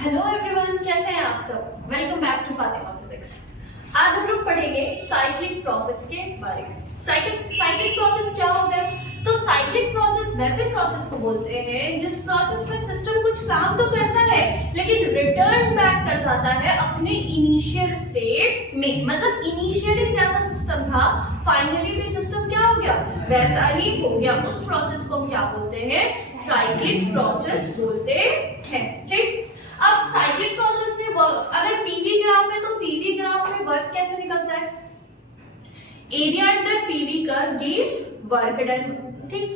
Hello everyone, कैसे हैं आप सब। Welcome back to Fatima physics. आज हम लोग पढ़ेंगे साइक्लिक प्रोसेस के बारे में। साइक्लिक प्रोसेस क्या होता है? तो साइक्लिक प्रोसेस वैसे प्रोसेस को बोलते हैं जिस प्रोसेस में सिस्टम कुछ काम तो करता है लेकिन रिटर्न बैक कर जाता है अपने इनिशियल स्टेट में। मतलब इनिशियली जैसा सिस्टम था फाइनली भी सिस्टम क्या हो गया, वैसा ही हो गया। उस प्रोसेस को हम क्या बोलते हैं? साइक्लिक प्रोसेस बोलते हैं। ठीक, अब साइक्लिक प्रोसेस में वर्क, अगर पीवी ग्राफ है तो पीवी ग्राफ में वर्क कैसे निकलता है? Area under PV curve gives work done. ठीक,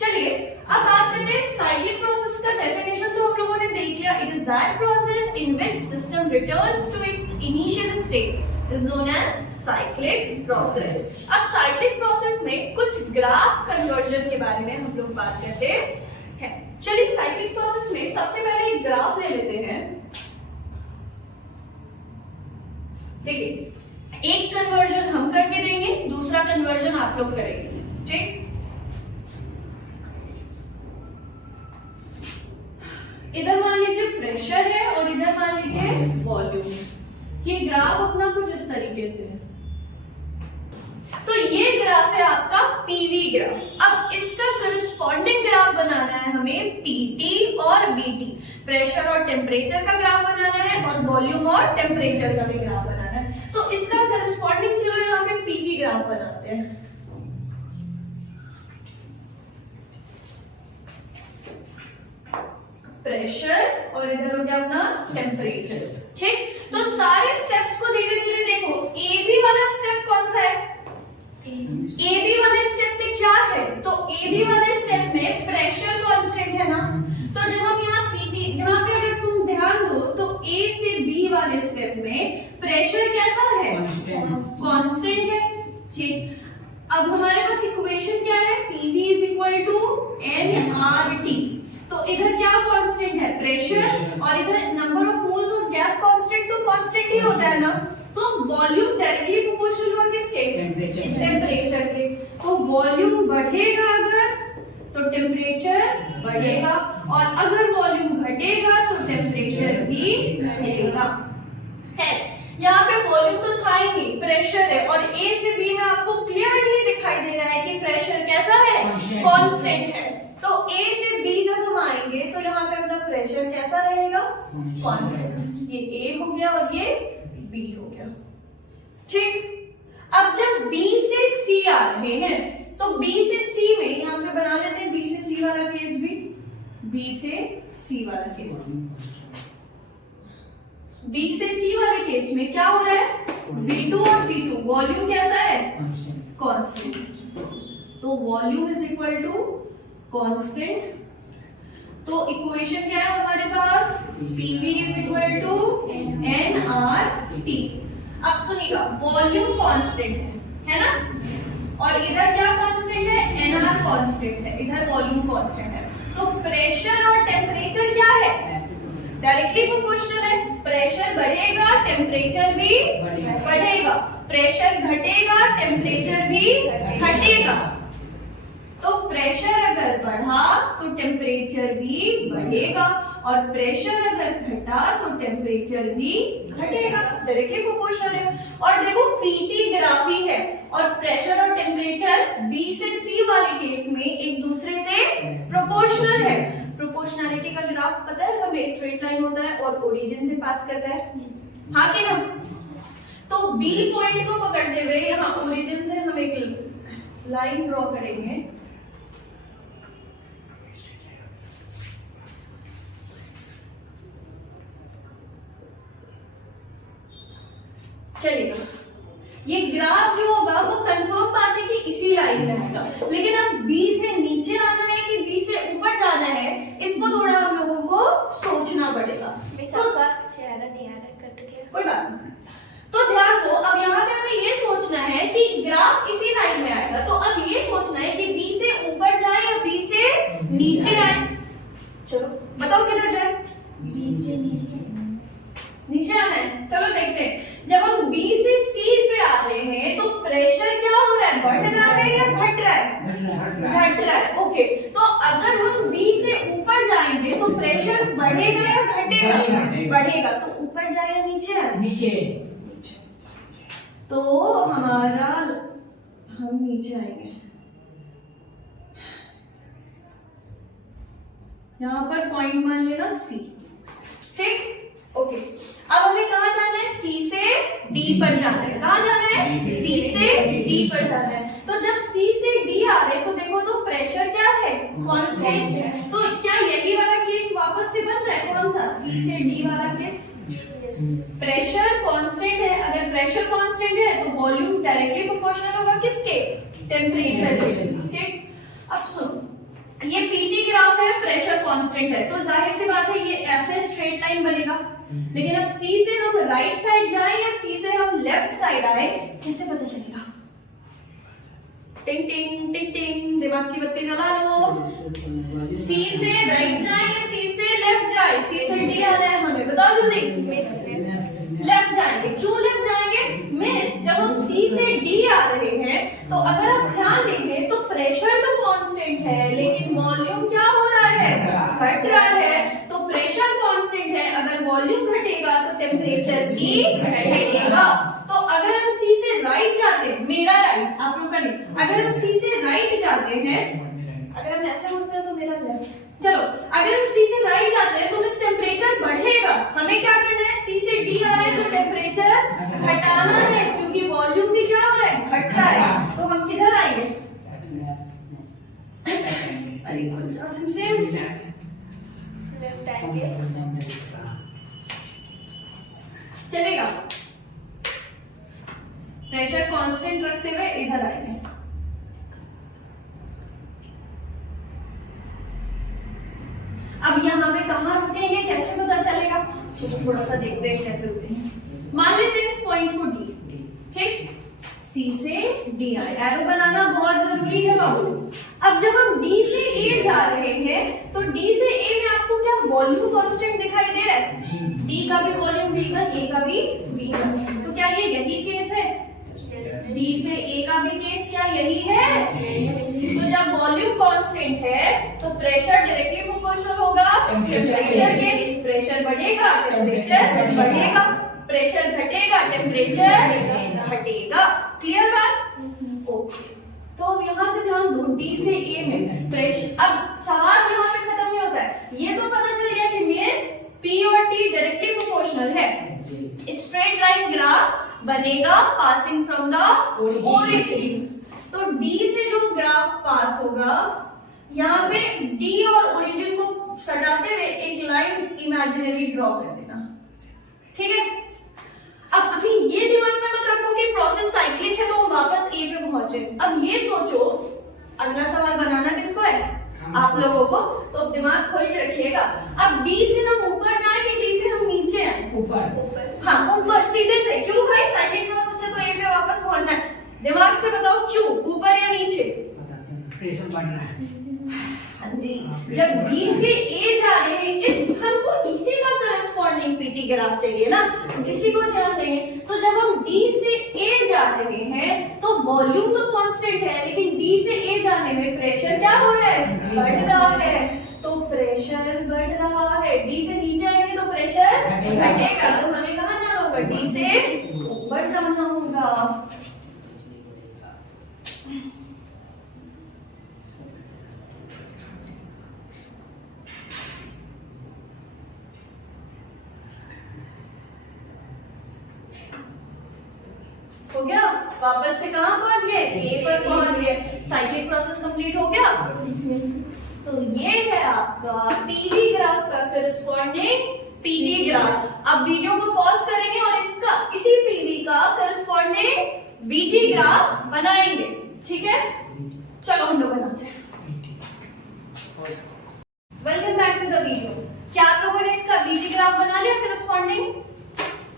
चलिए अब बात करते हैं साइक्लिक प्रोसेस का डेफिनेशन। तो हम लोगों ने देख लिया, it is that process in which system returns to its initial state is known as cyclic process. अब साइक्लिक प्रोसेस में कुछ ग्राफ कन्वर्जन के बारे में हम लोग बात करते हैं। चलिए साइक्लिक प्रोसेस में सबसे पहले एक ग्राफ ले लेते हैं। देखिए, एक कन्वर्जन हम करके देंगे, दूसरा कन्वर्जन आप लोग करेंगे। ठीक, इधर मान लीजिए प्रेशर है और इधर मान लीजिए वॉल्यूम है। ये ग्राफ अपना कुछ इस तरीके से है। तो ये ग्राफ है आपका पीवी ग्राफ। अब इसका करस्पॉन्डिंग ग्राफ बनाना है हमें पीटी और वीटी, प्रेशर और टेम्परेचर का ग्राफ बनाना है और वॉल्यूम और टेम्परेचर का भी ग्राफ बनाना है। तो इसका करस्पॉन्डिंग चलो यहाँ पे पीटी ग्राफ बनाते हैं। प्रेशर और इधर हो गया अपना टेम्परेचर। ठीक, तो सारे स्टेप्स को धीरे धीरे देखो। ए बी वाला स्टेप कौन सा है? ए बी वाले स्टेप में क्या है? तो ए बी वाले स्टेप में प्रेशर कांस्टेंट है ना। तो जब हम यहाँ पीटी, यहाँ पे अगर तुम ध्यान दो तो ए से बी वाले स्टेप में प्रेशर कैसा है? कांस्टेंट है। ठीक, अब हमारे पास इक्वेशन क्या है? PV is equal to n R T. तो इधर क्या कांस्टेंट है? प्रेशर, और इधर number of moles of gas constant, तो कांस्टेंट ही होता है ना। तो वॉल्यूम डायरेक्टली प्रोपोर्शनल होगा किसके? टेम्परेचर के। तो वॉल्यूम बढ़ेगा अगर तो टेम्परेचर बढ़ेगा, और अगर वॉल्यूम घटेगा तो टेम्परेचर भी घटेगा। है, यहाँ पे वॉल्यूम तो था ही नहीं, प्रेशर है, और ए से बी में आपको क्लियरली दिखाई दे रहा है कि प्रेशर कैसा है? कांस्टेंट है। तो ए से बी जब हम आएंगे तो यहाँ पे अपना प्रेशर कैसा रहेगा? कांस्टेंट। ये ए हो गया और ये बी हो गया। ठीक, अब जब बी से सी आ रहे हैं तो बी से सी में यहाँ पे बना लेते हैं बी से सी वाला केस भी। बी से सी वाला केस, बी से सी वाले केस में क्या हो रहा है? V2 और V2 वॉल्यूम कैसा है? कांस्टेंट। तो volume is equal to constant. तो इक्वेशन क्या है हमारे पास? PV is equal to nRT। अब सुनिएगा, वॉल्यूम कांस्टेंट है ना, और इधर क्या कांस्टेंट है? nR कांस्टेंट है, इधर वॉल्यूम कांस्टेंट है। तो प्रेशर और टेम्परेचर क्या है? डायरेक्टली प्रोपोर्शनल है। प्रेशर बढ़ेगा, टेम्परेचर भी बढ़ेगा। प्रेशर घटेगा, टेम्परेचर भी घटेगा। तो प्रेशर अगर बढ़ा तो टेम्परेचर भी बढ़ेगा, और प्रेशर अगर घटा तो टेम्परेचर भी घटेगा। डायरेक्टली प्रोपोर्शनल है। और देखो पीटी ग्राफ ही है, और प्रेशर और टेम्परेचर बी से सी वाले केस में एक दूसरे से प्रोपोर्शनल है। प्रोपोर्शनैलिटी का ग्राफ पता है हमें? स्ट्रेट लाइन होता है और ओरिजिन से पास करता है, हाँ कि ना। तो बी पॉइंट को पकड़ते हुए यहाँ ओरिजिन से हम एक लाइन ड्रॉ करेंगे। चलिए, ये ग्राफ जो होगा वो कंफर्म बात है कि इसी लाइन में आएगा, लेकिन अब बी से नीचे आना है कि बी से ऊपर जाना है, इसको थोड़ा हम लोगों को सोचना पड़ेगा। तो चेहरा नहीं आ रहा, कट गया, कोई बात नहीं। तो ध्यान दो, अब यहाँ पे हमें ये सोचना है कि ग्राफ इसी लाइन में आएगा। तो अब ये सोचना है कि बी से ऊपर जाए या बी से नीचे आए। चलो बताओ किधर जाए? नीचे आना है। चलो देखते हैं, जब हम बी से सी पे आ रहे हैं तो प्रेशर क्या हो रहा है? बढ़ रहा है या घट रहा है? घट रहा है। ओके, तो अगर हम बी से ऊपर जाएंगे तो प्रेशर बढ़ेगा या घटेगा? बढ़ेगा। बढ़ेगा। तो ऊपर जाए या नीचे आए? नीचे। तो हमारा, हम नीचे आएंगे, यहाँ पर पॉइंट मान लेना सी। ठीक, ओके। अब हमें कहाँ जाना है? सी से डी पर जाना है। कहाँ जाना है? सी से डी पर जाना है। तो जब सी से डी आ रहे तो देखो तो प्रेशर क्या है? कांस्टेंट है। तो क्या यही वाला केस वापस से बन रहा है? कौन सा? सी से डी वाला केस। प्रेशर कांस्टेंट है। अगर प्रेशर कांस्टेंट है तो वॉल्यूम डायरेक्टली प्रोपोर्शनल होगा किसके? टेम्परेचर के। ठीक, अब सुनो, ये पीटी ग्राफ है, प्रेशर कांस्टेंट है, तो जाहिर सी बात है ये ऐसे स्ट्रेट लाइन बनेगा। लेकिन अब सी से हम राइट साइड जाएं या सी से हम लेफ्ट साइड आए, कैसे पता चलेगा? टिंग टिंग टिंग टिंग, दिमाग की बत्ती जला लो। सी से राइट जाए या सी से लेफ्ट जाए? सी से डी आ रहा है, हमें बताओ जल्दी। लेफ्ट जाएंगे। क्यों लेफ्ट जाएंगे? मिस, जब हम सी से डी आ रहे हैं तो अगर आप ध्यान दीजिए तो प्रेशर तो कांस्टेंट है लेकिन वॉल्यूम क्या हो रहा है? घट रहा है। तो प्रेशर कांस्टेंट है, अगर वॉल्यूम घटेगा तो टेम्परेचर भी घटेगा। तो अगर हम सी से राइट जाते हैं, मेरा राइट, आप लोग का नहीं, अगर हम सी से राइट जाते हैं, अगर हम ऐसे उठते हैं तो मेरा लेफ्ट, चलो अगर हम सी से राइट जाते हैं तो मिस टेम्परेचर बढ़ेगा। हमें क्या करना है? सी से डी आ रहा है तो टेम्परेचर घटाना है क्योंकि वॉल्यूम भी क्या हो रहा है? घट रहा है। तो हम किधर आएंगे? अरे लेफ्ट आएंगे। चलेगा। प्रेशर कांस्टेंट रखते हुए इधर आएंगे। अब यहाँ पे कहाँ रुकेंगे, कैसे पता चलेगा? चलो थोड़ा सा देखते हैं कैसे रुकेंगे। मान लेते हैं इस पॉइंट को डी। ठीक, सी से डी आए, एरो बनाना बहुत जरूरी है बाबू। अब जब हम डी से ए जा रहे हैं तो डी से ए में आपको क्या वॉल्यूम कांस्टेंट दिखाई दे रहा है? डी का भी वॉल्यूम V1, ए का भी V1। तो क्या ये यही केस है? डी से ए का भी केस क्या यही है? तो जब वॉल्यूम कांस्टेंट है तो प्रेशर डायरेक्टली प्रोपोर्शनल होगा टेम्परेचर के। प्रेशर बढ़ेगा, टेम्परेचर बढ़ेगा। प्रेशर घटेगा, टेम्परेचर घटेगा। क्लियर बात? ओके। तो अब यहाँ से ध्यान दो, डी से ए में प्रेशर। अब सवाल यहाँ पे खत्म नहीं होता है। ये तो पता चल गया कि मिस पी और टी डायरेक्टली प्रोपोर्शनल है। स्ट्रेट लाइन ग्राफ बनेगा पासिंग फ्रॉम द ओरिजिन। तो डी से जो ग्राफ पास होगा, यहाँ पे डी और ओरिजिन को सटाते हुए एक लाइन इमेजिनरी ड्रॉ कर देना। ठीक है। अब अभी ये दिमाग में मत रखो कि प्रोसेस साइक्लिक है तो हम वापस ए पे पहुंचे। अब ये सोचो अगला सवाल बनाना किसको है? आप लोगों को। तो दिमाग खोल के रखिएगा। अब डी से हम ऊपर जाए कि डी से हम नीचे आए? ऊपर। हाँ, ऊपर सीधे से। क्यों भाई? साइक्लिक प्रोसेस से तो ए पे वापस पहुंचना है। दिमाग से बताओ क्यों? ऊपर या नीचे? प्रेशर बढ़ रहा है। जब डी से ए जा रहे हैं, इस हमको इसी का करस्पॉन्डिंग पीटी ग्राफ चाहिए ना, इसी को ध्यान देंगे। तो जब हम डी से ए जा रहे हैं तो वॉल्यूम तो कांस्टेंट है लेकिन डी से ए जाने में प्रेशर क्या हो रहा है? बढ़ रहा है। तो प्रेशर बढ़ रहा है। डी से नीचे आएंगे तो प्रेशर घटेगा। तो हमें कहाँ जाना होगा? डी से ऊपर जाना होगा। हो गया? वापस से कहाँ पहुंच गए? ए पर पहुंच गए। साइक्लिक प्रोसेस कंप्लीट हो गया। तो ये है आपका पीवी ग्राफ का करस्पॉन्डिंग पीटी ग्राफ। अब वीडियो को पॉज करेंगे और इसका इसी पीवी का करस्पॉन्डिंग वीटी ग्राफ बनाएंगे। ठीक है, चलो हम लोग बनाते हैं। Welcome back to the video. क्या आप लोगों ने इसका वीटी ग्राफ बना लिया करस्पॉन्डिंग?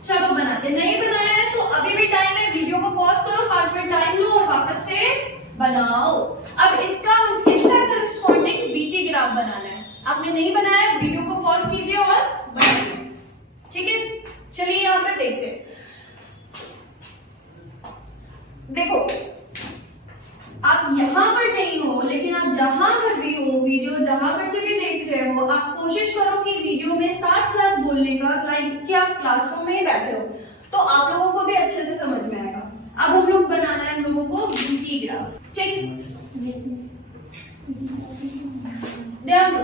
चलो बनाते। नहीं बनाया है तो अभी भी टाइम है, वीडियो को पॉज करो, 5 मिनट टाइम लो और वापस से बनाओ। अब इसका करस्पॉन्डिंग वीटी ग्राफ बनाना है। आपने नहीं बनाया, वीडियो को पॉज कीजिए और बनाइए। ठीक है, चलिए यहाँ पर देखते हैं। देखो, आप यहाँ पर नहीं हो लेकिन आप जहां पर भी हो, वीडियो जहां पर से भी देख रहे हो, आप कोशिश कोशिश करो कि वीडियो में साथ साथ बोलने का, लाइक कि आप क्लासरूम में ही बैठे हो तो आप लोगों को भी अच्छे से समझ में आएगा। अब हम लोग बनाना है हम लोगों को बीटी ग्राफ। ठीक, ध्यान दो,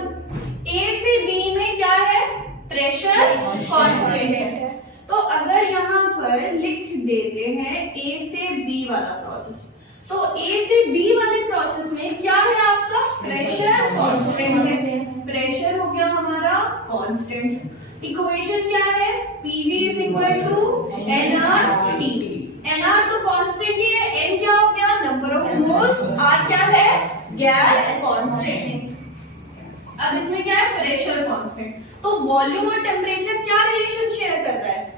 ए से बी में क्या है, प्रेशर कांस्टेंट है। तो अगर यहाँ पर लिख देते हैं ए से बी वाला प्रोसेस, तो ए से बी वाले प्रोसेस में क्या है आपका, प्रेशर कांस्टेंट है। प्रेशर हो गया हमारा कांस्टेंट। इक्वेशन क्या है, PV is equal to nR T. NR तो कांस्टेंट ही है, एन क्या हो गया, नंबर ऑफ मोल्स, आर क्या है, गैस कांस्टेंट। अब इसमें क्या है, प्रेशर कांस्टेंट। तो वॉल्यूम और टेम्परेचर क्या रिलेशन शेयर कर रहा है,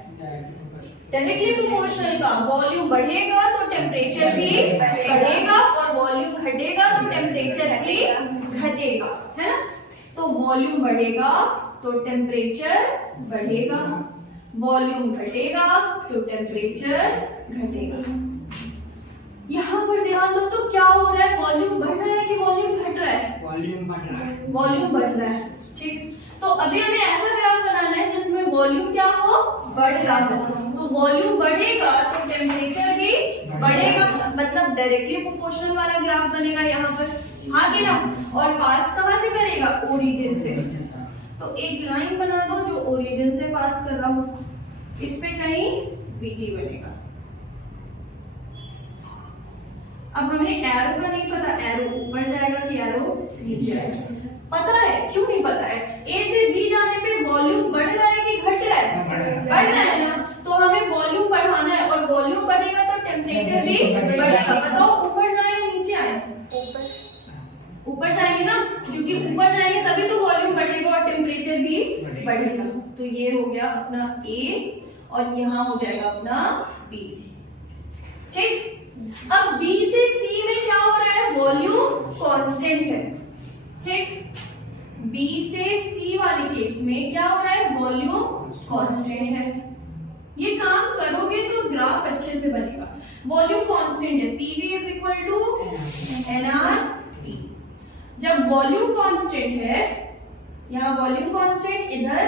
डायरेक्टली प्रोपोर्शनल का। वॉल्यूम बढ़ेगा तो टेम्परेचर भी बढ़ेगा और वॉल्यूम घटेगा तो टेम्परेचर भी घटेगा, है ना। तो वॉल्यूम बढ़ेगा तो टेम्परेचर बढ़ेगा, वॉल्यूम घटेगा तो टेम्परेचर घटेगा। यहाँ पर ध्यान दो तो क्या हो रहा है, वॉल्यूम बढ़ रहा है कि वॉल्यूम घट रहा है, वॉल्यूम बढ़ रहा है, वॉल्यूम बढ़ रहा है। ठीक, तो अभी हमें ऐसा ग्राफ बनाना है जिसमें वॉल्यूम क्या हो, बढ़ रहा हो। तो वॉल्यूम बढ़ेगा तो टेम्परेचर भी बढ़ेगा, मतलब डायरेक्टली प्रोपोर्शनल वाला ग्राफ बनेगा यहाँ पर, हाँ कि ना। और पास कहाँ से करेगा, ओरिजिन से। तो एक लाइन बना दो जो ओरिजिन से पास कर रहा हो, इस पे कहीं वीटी बनेगा। अब हमें एरो का नहीं पता, एरो ऊपर जाएगा कि एरो नीचे जाएगा, पता है, क्यों नहीं पता है। ए से बी जाने पे वॉल्यूम बढ़ रहा है कि घट रहा है, बढ़ रहा है ना। तो हमें वॉल्यूम बढ़ाना है और वॉल्यूम बढ़ेगा तो टेम्परेचर भी बढ़ेगा। बताओ ऊपर जाए या नीचे आए, ऊपर ऊपर जाएंगे ना, क्योंकि ऊपर जाएंगे तभी तो वॉल्यूम बढ़ेगा और टेम्परेचर भी बढ़ेगा। तो ये हो गया अपना ए और यहाँ हो जाएगा अपना बी। ठीक, अब बी से सी में क्या हो रहा है, वॉल्यूम कांस्टेंट है। ठीक, बी से सी वाले केस में क्या हो रहा है, वॉल्यूम कांस्टेंट है। ये काम करोगे तो ग्राफ अच्छे से बनेगा। वॉल्यूम कांस्टेंट है, PV is equal to nR T. जब वॉल्यूम कांस्टेंट है, यहाँ वॉल्यूम कांस्टेंट, इधर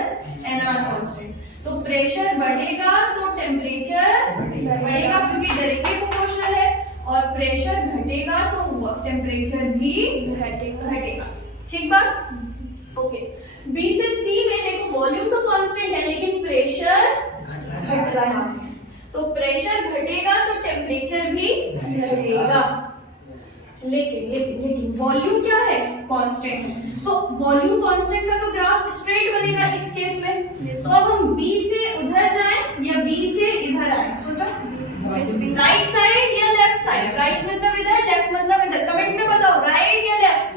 एनआर कांस्टेंट, तो प्रेशर बढ़ेगा तो टेम्परेचर बढ़ेगा क्योंकि डायरेक्टली प्रोपोर्शनल है, और प्रेशर घटेगा तो टेम्परेचर भी घटेगा। ठीक बात, ओके। बी से सी में देखो वॉल्यूम तो कांस्टेंट है लेकिन प्रेशर घट रहा है, तो प्रेशर घटेगा तो टेम्परेचर भी घटेगा। लेकिन वॉल्यूम क्या है, कांस्टेंट है। तो वॉल्यूम कांस्टेंट का तो ग्राफ स्ट्रेट बनेगा इस केस में। तो अब हम बी से उधर जाएं या बी से इधर आए, सोचो, राइट साइड या लेफ्ट साइड। राइट मतलब इधर, लेफ्ट मतलब इधर। कमेंट में बताओ राइट या लेफ्ट।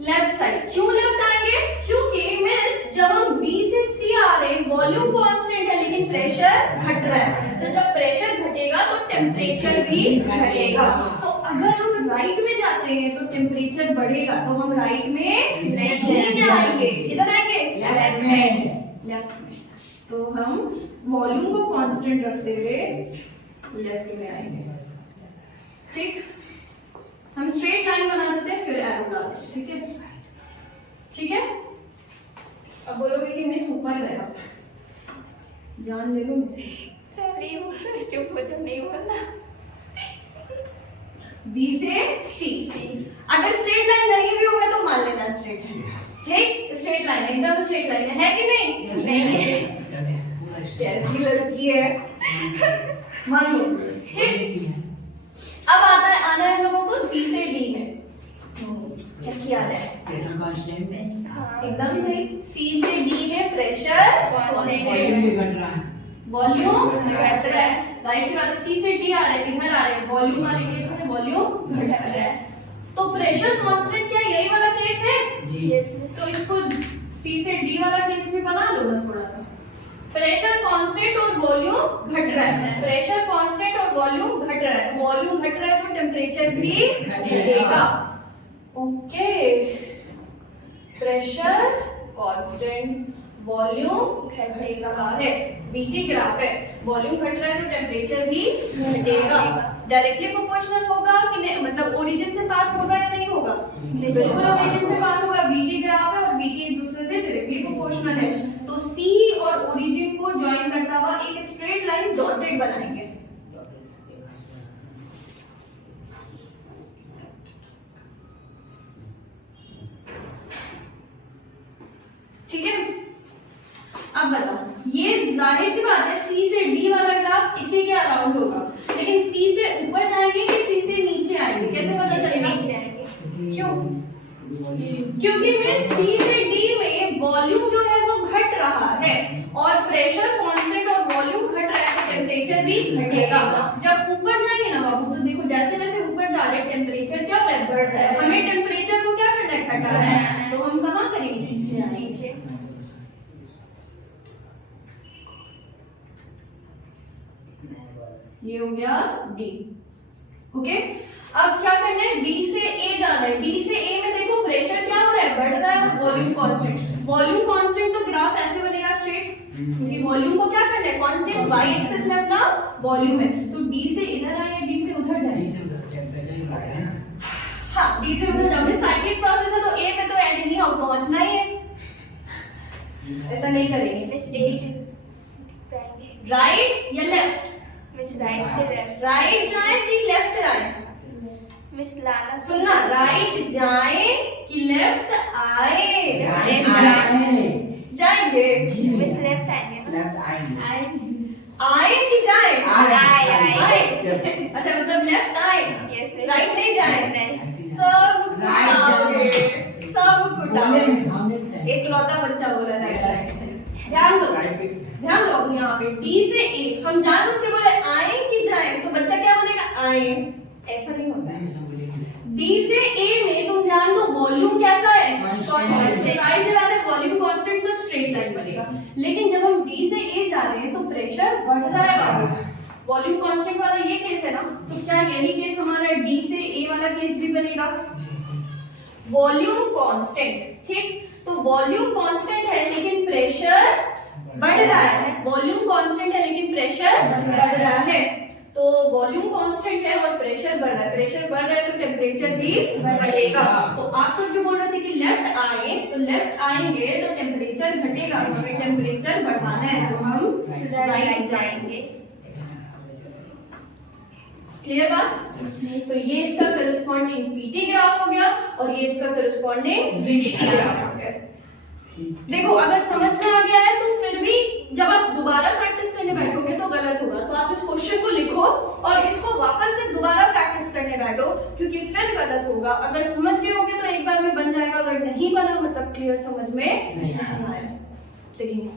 Left side. क्यों लेफ्ट आएंगे, क्योंकि मिस जब हम बी से सी आ रहे हैं वॉल्यूम कांस्टेंट है लेकिन प्रेशर घट रहा है, तो जब प्रेशर घटेगा तो टेम्परेचर भी घटेगा। तो अगर हम राइट में जाते हैं तो टेम्परेचर बढ़ेगा, तो हम राइट में नहीं जाएंगे, इधर आएंगे लेफ्ट में। तो हम वॉल्यूम को कांस्टेंट रखते हुए लेफ्ट में आएंगे। ठीक, हम स्ट्रेट लाइन बना देते हैं फिर एरो डाल देते, ठीक है, ठीक है। अब बोलोगे कि मिस ऊपर गया, जान ले लो मुझे। चुप हो जाओ, नहीं बोलना। बी से सी। अगर स्ट्रेट लाइन नहीं भी होगा तो मान लेना स्ट्रेट है। ठीक, स्ट्रेट लाइन एकदम स्ट्रेट लाइन है कि नहीं? नहीं। कैसी लड़की है, मान लो। ठीक, अब आना है हम लोगों को सी से डी में। क्या किया है, प्रेशर कांस्टेंट एकदम सही। सी से डी में प्रेशर वॉल्यूम भी घट रहा है, वॉल्यूम घट रहा है। जाहिर सी बात है, सी से डी आ रहा है, इधर आ रहे हैं, वॉल्यूम वाले केस में वॉल्यूम घट रहा है। तो प्रेशर कांस्टेंट क्या यही वाला केस है जी। तो इसको सी से डी वाला केस भी बना लो ना थोड़ा सा। प्रेशर कांस्टेंट और वॉल्यूम घट रहा है, प्रेशर कांस्टेंट और वॉल्यूम घट रहा है। वॉल्यूम घट रहा है तो टेम्परेचर भी घटेगा। ओके, प्रेशर कांस्टेंट, वॉल्यूम घट रहा है, बीटी ग्राफ है। वॉल्यूम घट रहा है तो टेम्परेचर भी घटेगा। डायरेक्टली प्रोपोर्शनल होगा कि नहीं, मतलब ओरिजिन से पास होगा या नहीं होगा? बिल्कुल ओरिजिन से पास होगा। बीटी ग्राफ है और बीटी एक दूसरे सी और ओरिजिन को ज्वाइन करता हुआ एक स्ट्रेट लाइन डॉटेड बनाएंगे। ठीक है, अब बताओ, ये जाहिर सी बात है सी से डी वाला ग्राफ इसी के अराउंड होगा, लेकिन सी से ऊपर जाएंगे कि सी से नीचे आएंगे, कैसे पता चलेगा? नीचे आएंगे। क्यों? क्योंकि मैं सी से डी में वॉल्यूम जो है वो घट रहा है और प्रेशर कांस्टेंट और वॉल्यूम घट रहा है तो टेम्परेचर भी घटेगा। जब ऊपर जाएंगे ना बाबू तो देखो जैसे जैसे ऊपर जा रहे टेम्परेचर क्या हो रहा है, बढ़ रहा है। हमें टेम्परेचर को क्या करना है, घटाना है, तो हम कहाँ करेंगे? नीचे। ये हो गया डी। ओके, अब क्या करना है, डी से ए जाना है। डी से ए में देखो प्रेशर क्या हो रहा है, बढ़ रहा है, और वॉल्यूम कांस्टेंट। वॉल्यूम कांस्टेंट तो ग्राफ ऐसे बनेगा स्ट्रेट, क्योंकि वॉल्यूम को क्या करना है, कांस्टेंट, वाई एक्सिस में अपना वॉल्यूम है। तो डी से इधर आए, डी से उधर जाए। हाँ, डी से उधर जाओगे, साइक्लिक प्रोसेस है तो ए पे तो एंड नहीं हम पहुंचना ही है, ऐसा नहीं करेंगे। मिस ए से राइट या लेफ्ट? मिस राइट से लेफ्ट। राइट जाए कि लेफ्ट आए? मिस लाना सुनना, राइट जाए कि लेफ्ट आए? मिस लेफ्ट जाए। जाएंगे। मिस लेफ्ट आएंगे ना? आए कि जाए? आए। अच्छा, मतलब लेफ्ट आए, यस। राइट नहीं जाए? नहीं। सब कुटाओगे, सब कुटाओगे। एक लौता बच्चा बोला राइट। ध्यान दो, ध्यान दो। अब यहाँ पे डी से ए हम जानबूझ के बोले आए कि जाए, तो बच्चा क्या बोलेगा, आए। ऐसा नहीं होता है। डी से ए में तुम ध्यान दो, वॉल्यूम कैसा है, कांस्टेंट। जाहिर सी बात है वॉल्यूम कांस्टेंट तो स्ट्रेट लाइन बनेगा, लेकिन जब हम डी से ए जा रहे हैं तो प्रेशर बढ़ रहा है बाबू। वॉल्यूम कांस्टेंट वाला ये केस है ना, तो क्या यही केस हमारा डी से ए वाला केस भी बनेगा? वॉल्यूम कांस्टेंट, ठीक, तो वॉल्यूम कांस्टेंट है लेकिन प्रेशर बढ़ रहा है। वॉल्यूम कांस्टेंट है लेकिन प्रेशर बढ़ रहा है, तो वॉल्यूम कांस्टेंट है और प्रेशर बढ़ रहा है। प्रेशर बढ़ रहा है तो टेम्परेचर भी बढ़ेगा। तो आप सब जो बोल रहे थे कि लेफ्ट आए, तो लेफ्ट आएंगे तो टेम्परेचर घटेगा। हमें टेम्परेचर बढ़ाना है तो हम राइट जाएंगे। क्लियर बात? तो ये इसका करस्पॉन्डिंग पीटी ग्राफ हो गया और ये इसका करस्पॉन्डिंग वीटीटी ग्राफ हो गया। देखो अगर समझ में आ गया है तो फिर भी जब आप दोबारा प्रैक्टिस करने बैठोगे तो गलत होगा, तो आप इस क्वेश्चन को लिखो और इसको वापस से दोबारा प्रैक्टिस करने बैठो, क्योंकि फिर गलत होगा। अगर समझ गए होगे तो एक बार में बन जाएगा, अगर नहीं बना मतलब क्लियर समझ में नहीं आया। देखेंगे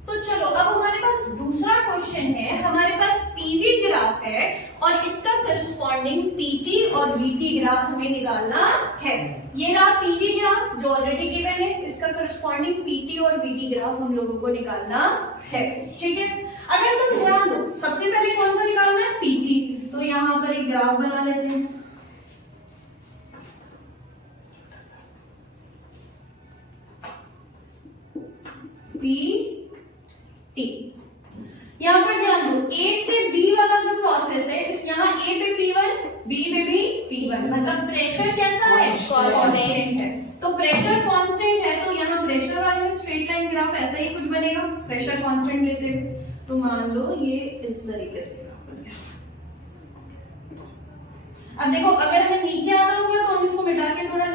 तो चलो अब हमारे पास दूसरा क्वेश्चन है। हमारे पास पीवी ग्राफ है और इसका करस्पॉन्डिंग पीटी और वीटी ग्राफ हमें निकालना है। ये रहा पीवी ग्राफ जो ऑलरेडी गिवन है, इसका करस्पॉन्डिंग पीटी और वीटी ग्राफ हम लोगों को निकालना है। ठीक है, अगर तुम ध्यान दो सबसे पहले कौन सा निकालना है, पीटी। तो यहाँ पर एक ग्राफ बना लेते हैं। पी यहाँ पर ध्यान दो, ए से बी वाला जो प्रोसेस है, इस यहाँ ए पे P1, बी पे भी P1, मतलब प्रेशर कैसा है, कांस्टेंट है। तो प्रेशर कांस्टेंट है तो यहाँ प्रेशर वाले में स्ट्रेट लाइन ग्राफ ऐसा ही कुछ बनेगा। प्रेशर कांस्टेंट लेते हैं तो मान लो ये इस तरीके से ग्राफ बन गया। अब देखो अगर हमें नीचे आना होगा तो हम इसको मिटा के थोड़ा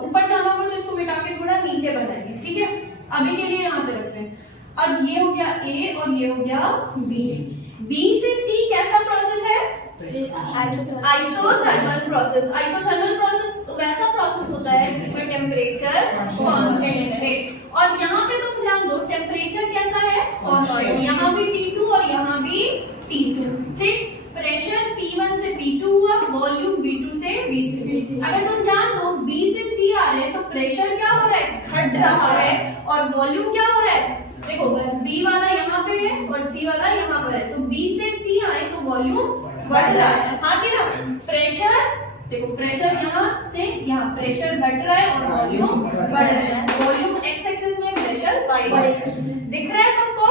ऊपर जाना होगा तो इसको मिटा के थोड़ा नीचे बनाएंगे। ठीक है, अभी के लिए यहाँ पे रख रहे हैं। अब ये हो गया ए और ये हो गया बी। बी से सी कैसा प्रोसेस है, आइसोथर्मल प्रोसेस। आइसोथर्मल प्रोसेस वैसा प्रोसेस होता है जिसमें टेम्परेचर कांस्टेंट है। और यहाँ पे तो ध्यान दो टेम्परेचर कैसा है, कांस्टेंट। यहाँ भी T2 और यहाँ भी T2। ठीक, प्रेशर P1 से P2 हुआ, वॉल्यूम V2 से V3। अगर तुम ध्यान दो B से C आ रहे हैं तो प्रेशर क्या हो रहा है, घट रहा है, और वॉल्यूम क्या हो रहा है, देखो B वाला यहाँ पे है और C वाला यहाँ पर है, तो B से C आए तो वॉल्यूम बढ़ रहा है, हाँ कि ना। प्रेशर देखो, प्रेशर यहाँ से यहाँ प्रेशर घट रहा है और वॉल्यूम बढ़ रहा है। वॉल्यूम x एक्सिस में, प्रेशर y एक्सिस में। दिख रहा है सबको?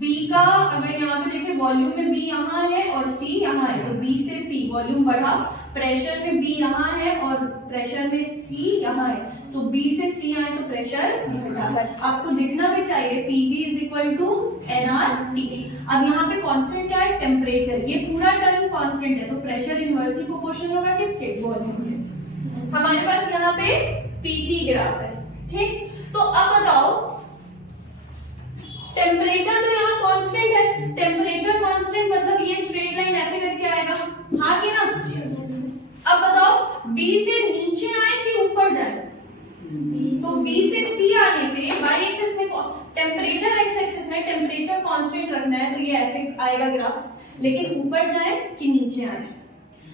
B का अगर यहाँ पे देखें वॉल्यूम में B यहाँ है और C यहाँ है, तो B से वॉल्यूम बढ़ा, प्रेशर में बी यहाँ है और प्रेशर में सी यहाँ है, तो बी से सी आए तो प्रेशर घटा। आपको दिखना भी चाहिए PV is equal to nRT. अब यहाँ पे कांस्टेंट क्या है? टेम्परेचर। ये पूरा टर्म कांस्टेंट है, तो प्रेशर इनवर्सली प्रोपोर्शनल होगा किसके? वॉल्यूम के। हमारे पास यहाँ पे पीटी ग्राफ है, ठीक। तो अब बताओ, टेम्परेचर तो यहाँ कांस्टेंट है, टेम्परेचर कांस्टेंट मतलब ये स्ट्रेट लाइन ऐसे करके आएगा, हाँ कि ना? अब बताओ बी से नीचे आए कि ऊपर जाए? तो बी से सी आने पे वाई एक्सिस में टेम्परेचर, एक्स एक्सिस में टेम्परेचर कांस्टेंट रखना है, तो ये ऐसे आएगा ग्राफ, लेकिन ऊपर जाए कि नीचे आए?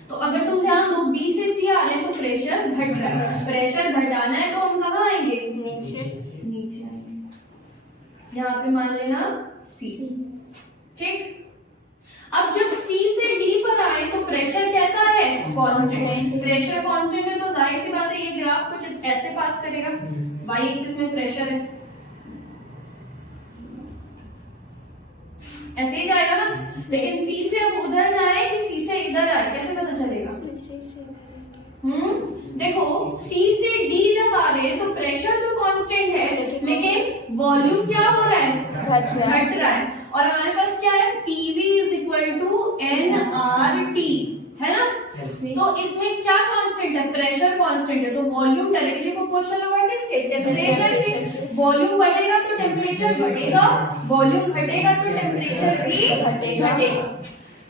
तो अगर तुम ध्यान दो, बी से सी आ रहे हैं तो प्रेशर घट रहा है, प्रेशर घटाना है तो हम कहाँ आएंगे? नीचे आएंगे। यहाँ पे मान लेना सी, ठीक। अब जब सी से डी पर आए तो प्रेशर कैसा है? कांस्टेंट। प्रेशर कांस्टेंट है तो जाहिर सी बात है ये ग्राफ कुछ ऐसे पास करेगा, वाई एक्सिस में प्रेशर है, ऐसे ही जाएगा ना। लेकिन सी से अब उधर जाए कि सी से इधर आए, कैसे पता चलेगा? देखो सी से डी जब आ रहे हैं तो प्रेशर तो कांस्टेंट है, लेकिन वॉल्यूम क्या हो रहा है? घट रहा है। और हमारे पास क्या है? PV is equal to nRT, है ना? तो इसमें क्या कांस्टेंट है? प्रेशर कांस्टेंट है, तो वॉल्यूम डायरेक्टली प्रोपोर्शनल होगा किसके? टेम्परेचर के। वॉल्यूम बढ़ेगा तो टेम्परेचर बढ़ेगा, वॉल्यूम घटेगा तो टेम्परेचर भी घटेगा।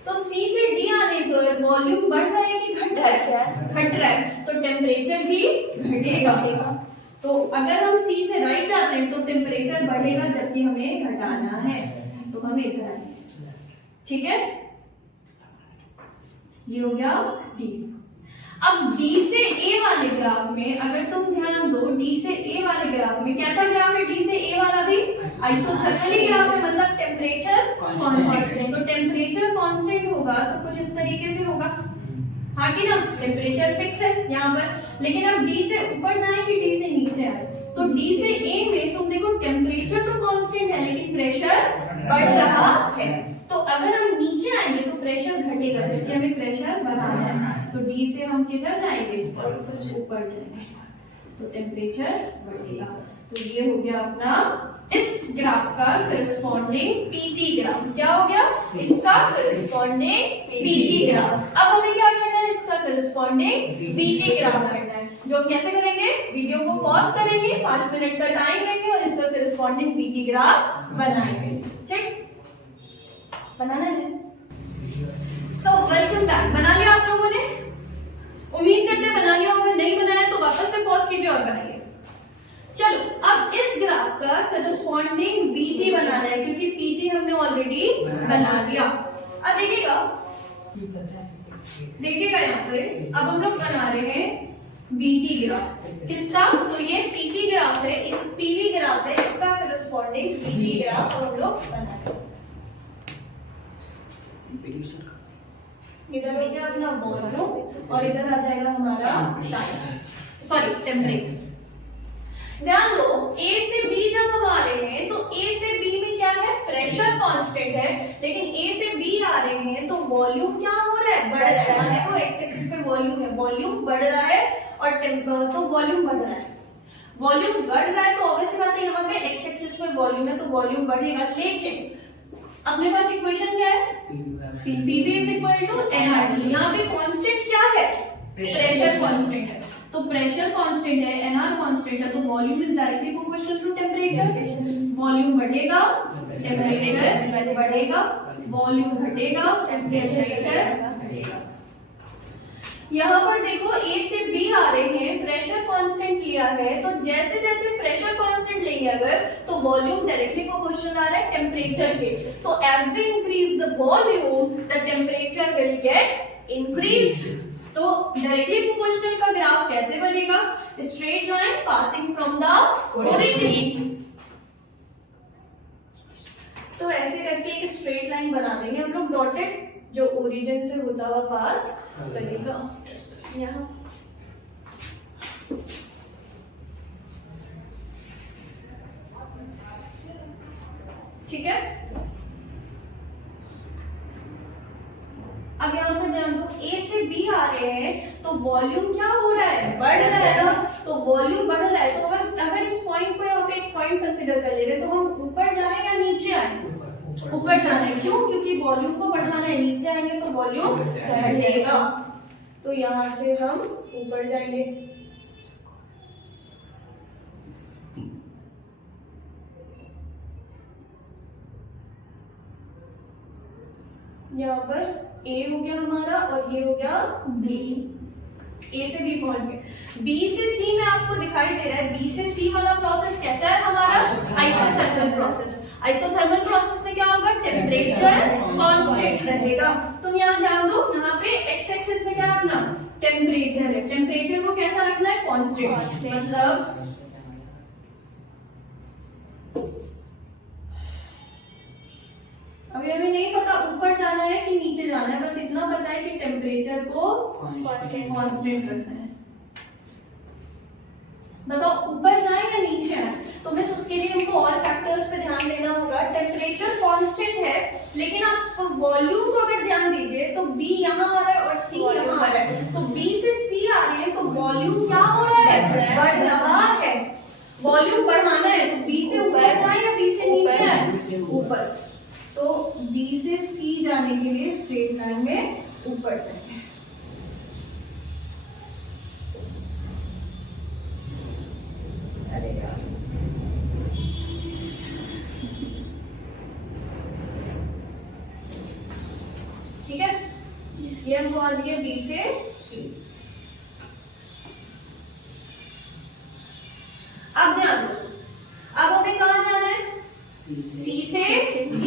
तो सी से डी आने पर वॉल्यूम बढ़ रहा है कि घट रहा है? घट रहा है, तो टेम्परेचर भी घटेगा। तो अगर हम सी से राइट जाते हैं तो टेम्परेचर बढ़ेगा, जबकि हमें घटाना है, तो हम इधर आएंगे, ठीक है। ये हो गया डी। अब डी से ए वाले ग्राफ में अगर तुम ध्यान दो, डी से ए वाले ग्राफ में कैसा ग्राफ है? डी से ए वाला भी आइसोथर्मली ग्राफ है, मतलब टेम्परेचर कांस्टेंट। तो टेम्परेचर कांस्टेंट होगा तो कुछ इस तरीके से होगा, हाँ कि ना? टेम्परेचर फिक्स है यहाँ पर, लेकिन अब डी से ऊपर जाए कि डी से नीचे आए? तो डी से ए में तुम देखो टेम्परेचर तो कांस्टेंट है, लेकिन प्रेशर बढ़ रहा है। तो अगर हम नीचे आएंगे तो प्रेशर घटेगा, जबकि हमें प्रेशर बढ़ाना है। तो डी से हम किधर जाएंगे? ऊपर जाएंगे, तो टेम्परेचर बढ़ेगा। तो ये हो गया अपना इस ग्राफ का करस्पॉन्डिंग पीटी ग्राफ। क्या हो गया? इसका करस्पॉन्डिंग पीटी ग्राफ। अब हमें क्या करना है? इसका करस्पॉन्डिंग पीटी ग्राफ करना है, जो कैसे करेंगे? वीडियो को पॉज करेंगे, 5 मिनट का टाइम लेंगे और इसका करस्पॉन्डिंग पीटी ग्राफ बनाएंगे, ठीक? बनाना है। So welcome back. बना लिया आप लोगों ने? उम्मीद करते हैं बना लिया होगा, नहीं बनाया तो वापस से पॉज कीजिए और बनाइए। चलो अब इस ग्राफ का करस्पॉन्डिंग बीटी बनाना है, क्योंकि पीटी हमने ऑलरेडी बना लिया। अब देखिएगा यहाँ पे, अब हम लोग बना रहे हैं बीटी ग्राफ। किसका? तो ये पीटी ग्राफ है, इस पीवी ग्राफ है, इसका करस्पॉन्डिंग बीटी ग्राफ हम लोग बना रहे हैं। इधर हो गया अपना वॉल्यूम और इधर आ जाएगा हमारा टेम्परेचर। ध्यान दो, ए से बी जब हम आ रहे हैं तो ए से बी में क्या है? प्रेशर कांस्टेंट है, लेकिन ए से बी आ रहे हैं तो वॉल्यूम क्या हो रहा है? बढ़ रहा है। देखो एक्स एक्सिस पे वॉल्यूम है, वॉल्यूम बढ़ रहा है और तो वॉल्यूम बढ़ रहा है। वॉल्यूम बढ़ रहा है तो ऑब्वियस बात है यहाँ पे एक्स एक्सिस में वॉल्यूम है तो वॉल्यूम बढ़ेगा, लेकिन अपने पास इक्वेशन क्या है? PV is equal to nRT. यहाँ पे कांस्टेंट क्या है? प्रेशर कांस्टेंट है, तो प्रेशर कांस्टेंट है, एनआर कांस्टेंट है, तो volume is directly proportional to temperature. Volume बढ़ेगा, टेम्परेचर बढ़ेगा, वॉल्यूम घटेगा, टेम्परेचर घटेगा। यहाँ पर देखो ए से बी आ रहे हैं, प्रेशर कांस्टेंट लिया है, तो जैसे जैसे प्रेशर कांस्टेंट लेंगे अगर, तो वॉल्यूम डायरेक्टली प्रोपोर्शनल आ रहा है टेम्परेचर के। तो as we increase the volume the temperature will get increase. तो डायरेक्टली प्रोपोर्शनल का ग्राफ कैसे बनेगा? Straight line passing from the origin. तो ऐसे करके एक स्ट्रेट लाइन बना देंगे हम लोग, डॉटेड, जो ओरिजिन से होता हुआ पास करेगा यहाँ। ठीक है। अब यहाँ पर ध्यान दो, ए से बी आ रहे हैं तो वॉल्यूम क्या हो रहा है, बढ़ रहा है ना। तो वॉल्यूम बढ़ रहा है तो हम अगर इस पॉइंट को यहाँ पे एक पॉइंट कंसीडर कर ले रहे हैं तो हम ऊपर जाए या नीचे आए, ऊपर जाना है। क्यों? क्योंकि वॉल्यूम को बढ़ाना है, नीचे आएंगे तो वॉल्यूम घटेगा। तो यहाँ से हम ऊपर जाएंगे। यहाँ पर ए हो गया हमारा और ये हो गया बी। ए से बी पहुंच गए। बी से सी में आपको दिखाई दे रहा है, बी से सी वाला प्रोसेस कैसा है हमारा, आइसोथर्मल प्रोसेस। आइसोथर्मल प्रोसेस में क्या होगा, टेम्परेचर कांस्टेंट रहेगा। तुम यहाँ ध्यान दो, यहाँ पे एक्स एक्सिस में क्या रखना, टेम्परेचर है। टेम्परेचर को कैसा रखना है, कांस्टेंट। मतलब अभी हमें नहीं पता ऊपर जाना है कि नीचे जाना है, बस इतना पता है कि टेम्परेचर को कांस्टेंट रखना है। बताओ ऊपर जाए या नीचे आए, तो बस उसके लिए हमको और फैक्टर्स पे ध्यान देना होगा। टेम्परेचर कांस्टेंट है, लेकिन आप वॉल्यूम को अगर ध्यान दीजिए तो बी यहाँ आ रहा है और सी यहाँ आ रहा है। तो बी से सी आ रही है तो वॉल्यूम क्या हो रहा है, बढ़ रहा है। वॉल्यूम बढ़ाना है तो बी से ऊपर जाए या बी से नीचे आए, ऊपर। तो B से C जाने के लिए स्ट्रेट लाइन में ऊपर जाएंगे। अरे यार, ठीक है, ये हम पहुंच गए B से C। अब ध्यान दो, अब हमें कहाँ जाना है, C से D।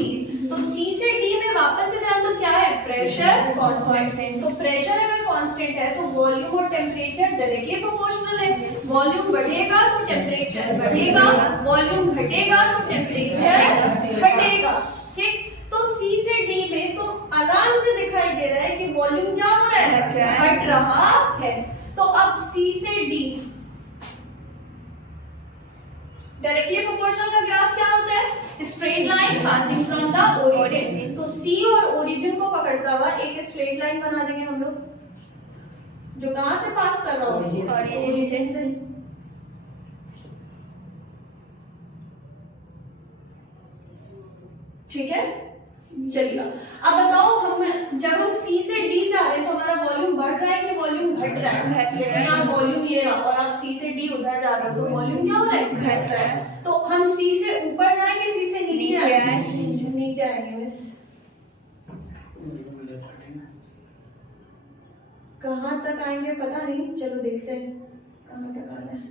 तो C से D में वापस से ध्यान दो क्या है, प्रेशर कांस्टेंट। तो प्रेशर अगर कांस्टेंट है तो वॉल्यूम और टेम्परेचर डायरेक्टली प्रोपोर्शनल है। वॉल्यूम बढ़ेगा तो टेम्परेचर बढ़ेगा, वॉल्यूम घटेगा तो टेम्परेचर घटेगा। ठीक, तो C से D में तो आराम से दिखाई दे रहा है कि वॉल्यूम क्या हो रहा है, घट रहा है। तो अब C से D डायरेक्टली प्रोपोर्शनल का ग्राफ क्या होता है, straight line passing from the origin. तो C और ओरिजिन को पकड़ता हुआ एक स्ट्रेट लाइन बना देंगे हम लोग, जो कहां से पास कर रहा होगा, ओरिजिन से। ठीक है, चलिए अब बताओ, हम जब हम C से D जा रहे हैं तो हमारा वॉल्यूम बढ़ रहा है कि वॉल्यूम घट रहा है। जैसे यहाँ वॉल्यूम ये रहा और आप C से D उधर जा रहे हो तो वॉल्यूम क्या हो रहा है, घट रहा है। तो हम C से ऊपर जाएंगे, C से नीचे आएंगे, नीचे आएंगे। बस कहाँ तक आएंगे पता नहीं, चलो देखते हैं कहाँ तक आना है।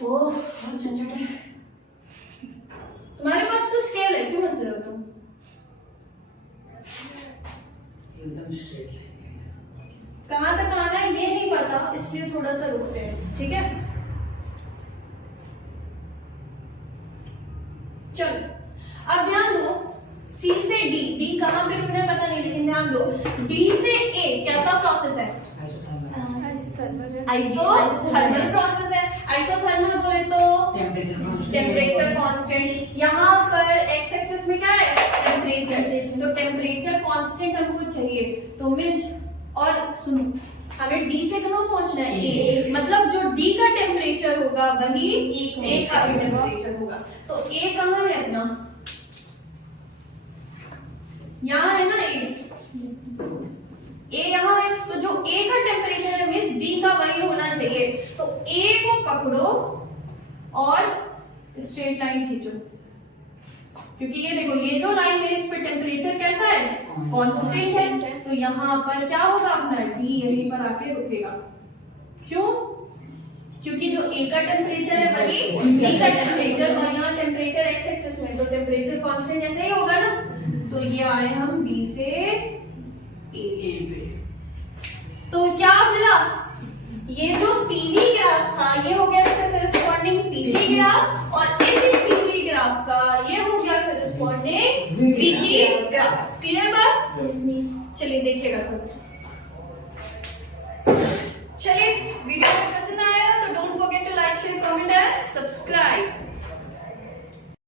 बहुत झंझट है। तुम्हारे पास तो स्केल है, क्यों हंस रहे हो तुम? एकदम स्ट्रेट लाइन। कहाँ तक आना है ये नहीं पता, इसलिए थोड़ा सा रुकते हैं, ठीक है। चलो अब ध्यान दो, C से D, D कहाँ पे रुकना है पता नहीं, लेकिन ध्यान दो D से A कैसा प्रोसेस है, आइसोथर्मल प्रोसेस है। आइसोथर्मल बोले तो टेम्परेचर कांस्टेंट। यहाँ पर एक्स एक्सिस में क्या है, टेम्परेचर। तो टेम्परेचर कांस्टेंट हमको चाहिए। तो मिस और सुनो, हमें D से कहाँ पहुंचना है, A। मतलब जो D का टेम्परेचर होगा वही A का भी टेम्परेचर होगा। तो A कहाँ है अपना, यहाँ है ना A यहाँ है। तो जो A का टेम्परेचर है मिस D का वही होना चाहिए। तो A को पकड़ो और स्ट्रेट लाइन खींचो, क्योंकि ये देखो ये जो लाइन है इस पे टेम्परेचर कैसा है, कांस्टेंट है। तो यहाँ पर क्या होगा अपना D यहीं पर आके रुकेगा। क्यों? क्योंकि जो A का टेम्परेचर है वही D का टेम्परेचर, और यहाँ टेम्परेचर एक्स एक्सिस में, तो टेम्परेचर कांस्टेंट ऐसे ही होगा ना। तो ये आए हम B से A पे। तो क्या मिला, ये जो PV ग्राफ था ये हो गया इसका करस्पॉन्डिंग PV ग्राफ, और इसी PV ग्राफ का ये हो गया करस्पॉन्डिंग VT ग्राफ। क्लियर बात? चलिए देखिएगा थोड़ा सा। चलिए वीडियो अगर पसंद आया तो don't forget to like, share, comment and subscribe.